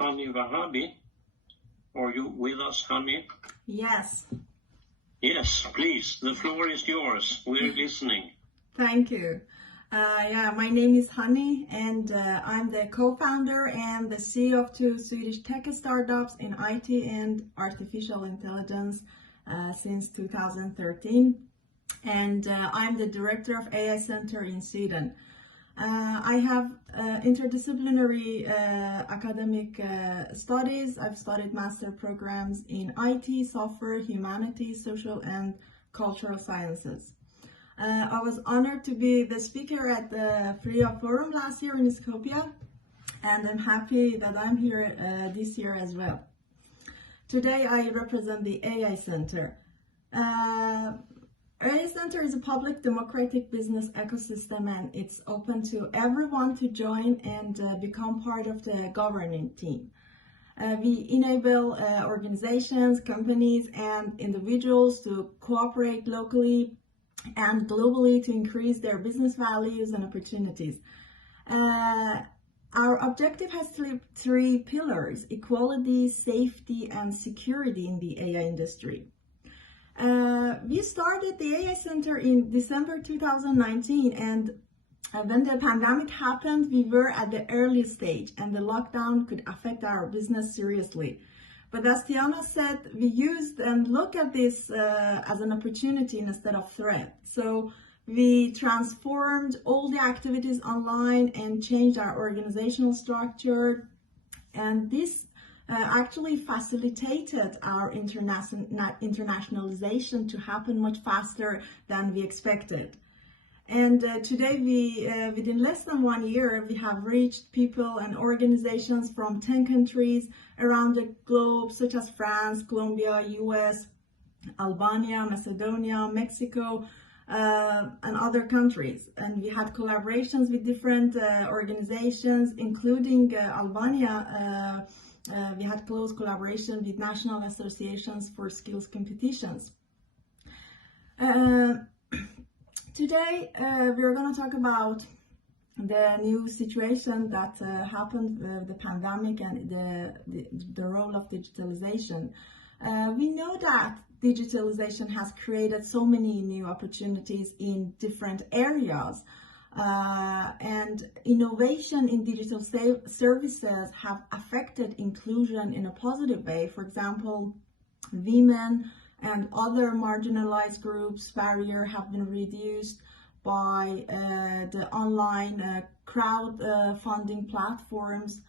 Hani Vahabi. Are you with us, Hani? Yes. Yes, please. The floor is yours. We're listening. Thank you. My name is Hani, and I'm the co-founder and the CEO of two Swedish tech startups in IT and artificial intelligence since 2013. And I'm the director of AICenter in Sweden. I have interdisciplinary academic studies. I've studied master programs in IT, software, humanities, social and cultural sciences. I was honored to be the speaker at the Freja Forum last year in Skopje, and I'm happy that I'm here this year as well. Today I represent the AICenter. AICenter is a public democratic business ecosystem, and it's open to everyone to join and become part of the governing team. We enable organizations, companies, and individuals to cooperate locally and globally to increase their business values and opportunities. Our objective has three pillars: equality, safety, and security in the AI industry. We started the AICenter in December 2019, and when the pandemic happened, we were at the early stage and the lockdown could affect our business seriously. But as Tiana said, we used and look at this as an opportunity instead of threat. So we transformed all the activities online and changed our organizational structure. And this actually facilitated our internationalization to happen much faster than we expected. And today, within less than 1 year, we have reached people and organizations from 10 countries around the globe, such as France, Colombia, US, Albania, Macedonia, Mexico, and other countries. And we had collaborations with different organizations, including Albania. We had close collaboration with national associations for skills competitions. Today, we're going to talk about the new situation that happened with the pandemic and the role of digitalization. We know that digitalization has created so many new opportunities in different areas, and innovation in digital services have affected inclusion in a positive way. For example, women and other marginalized groups' barrier have been reduced by the online crowdfunding platforms.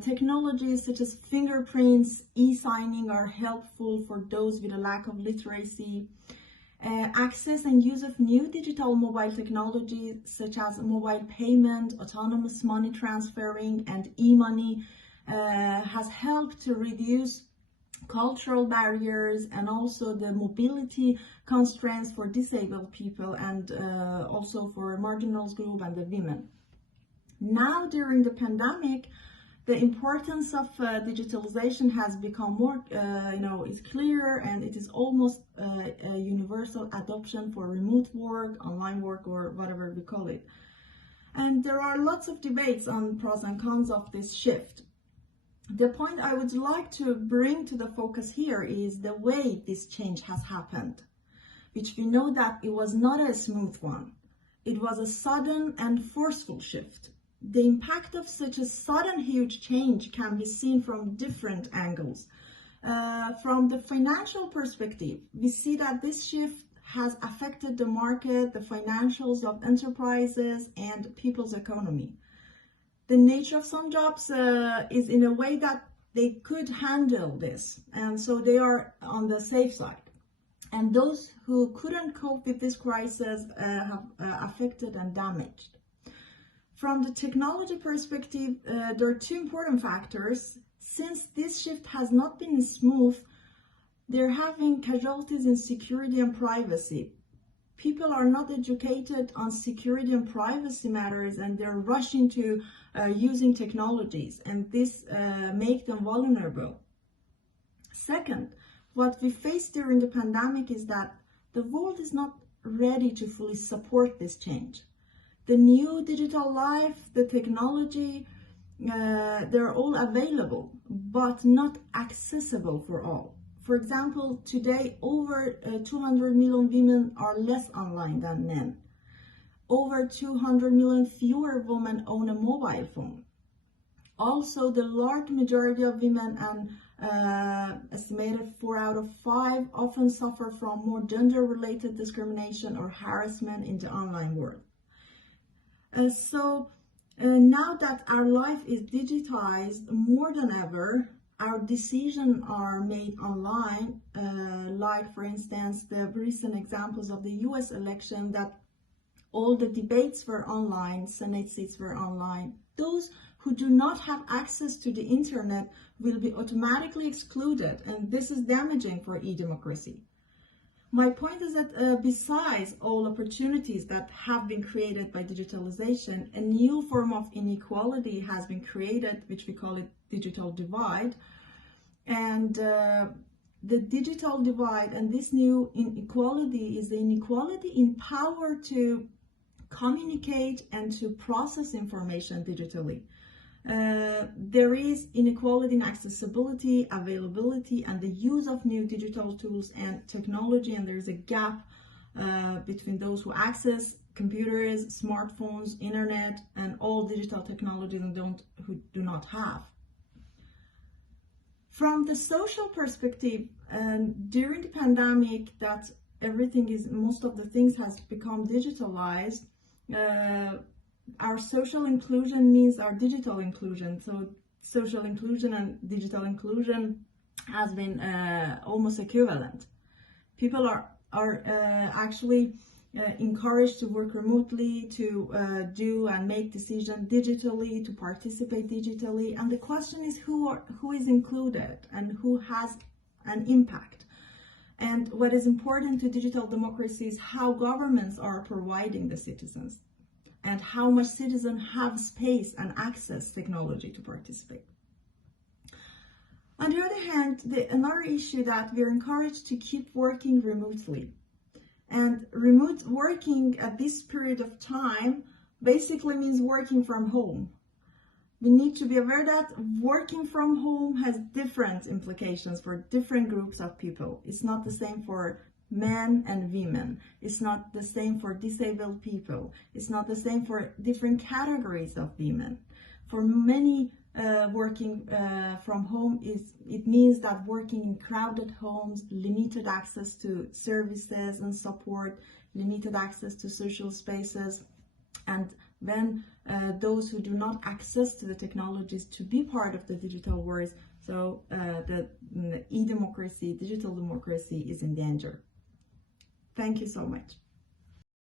Technologies such as fingerprints, e-signing are helpful for those with a lack of literacy. Access and use of new digital mobile technologies such as mobile payment, autonomous money transferring, and e-money has helped to reduce cultural barriers and also the mobility constraints for disabled people and also for marginalized group and the women. Now during the pandemic, the importance of digitalization has become more, is clear, and it is almost a universal adoption for remote work, online work, or whatever we call it. And there are lots of debates on pros and cons of this shift. The point I would like to bring to the focus here is the way this change has happened, which we know that it was not a smooth one. It was a sudden and forceful shift. The impact of such a sudden huge change can be seen from different angles. From the financial perspective, we see that this shift has affected the market, the financials of enterprises, and people's economy. The nature of some jobs is in a way that they could handle this, and so they are on the safe side. And those who couldn't cope with this crisis have affected and damaged. From the technology perspective, there are two important factors. Since this shift has not been smooth, they're having casualties in security and privacy. People are not educated on security and privacy matters, and they're rushing to using technologies, and this makes them vulnerable. Second, what we faced during the pandemic is that the world is not ready to fully support this change. The new digital life, the technology, they're all available, but not accessible for all. For example, today over 200 million women are less online than men. Over 200 million fewer women own a mobile phone. Also, the large majority of women, and estimated 4 out of 5, often suffer from more gender-related discrimination or harassment in the online world. So now that our life is digitized more than ever, our decisions are made online, like for instance the recent examples of the US election, that all the debates were online, Senate seats were online. Those who do not have access to the internet will be automatically excluded, and this is damaging for e-democracy. My point is that besides all opportunities that have been created by digitalization, a new form of inequality has been created, which we call it digital divide. And the digital divide and this new inequality is the inequality in power to communicate and to process information digitally. There is inequality in accessibility, availability, and the use of new digital tools and technology, and there is a gap between those who access computers, smartphones, internet, and all digital technologies and who do not have. From the social perspective, during the pandemic, that most of the things has become digitalized. Our social inclusion means our digital inclusion. So social inclusion and digital inclusion has been almost equivalent. People are actually encouraged to work remotely, to do and make decisions digitally, to participate digitally. And the question is who is included and who has an impact. And what is important to digital democracy is how governments are providing the citizens, and how much citizens have space and access technology to participate. On the other hand, another issue that we're encouraged to keep working remotely. And remote working at this period of time basically means working from home. We need to be aware that working from home has different implications for different groups of people. It's not the same for men and women. It's not the same for disabled people. It's not the same for different categories of women. For many, working from home it means that working in crowded homes, limited access to services and support, limited access to social spaces, and when those who do not access to the technologies to be part of the digital world, so the e-democracy, digital democracy is in danger. Thank you so much.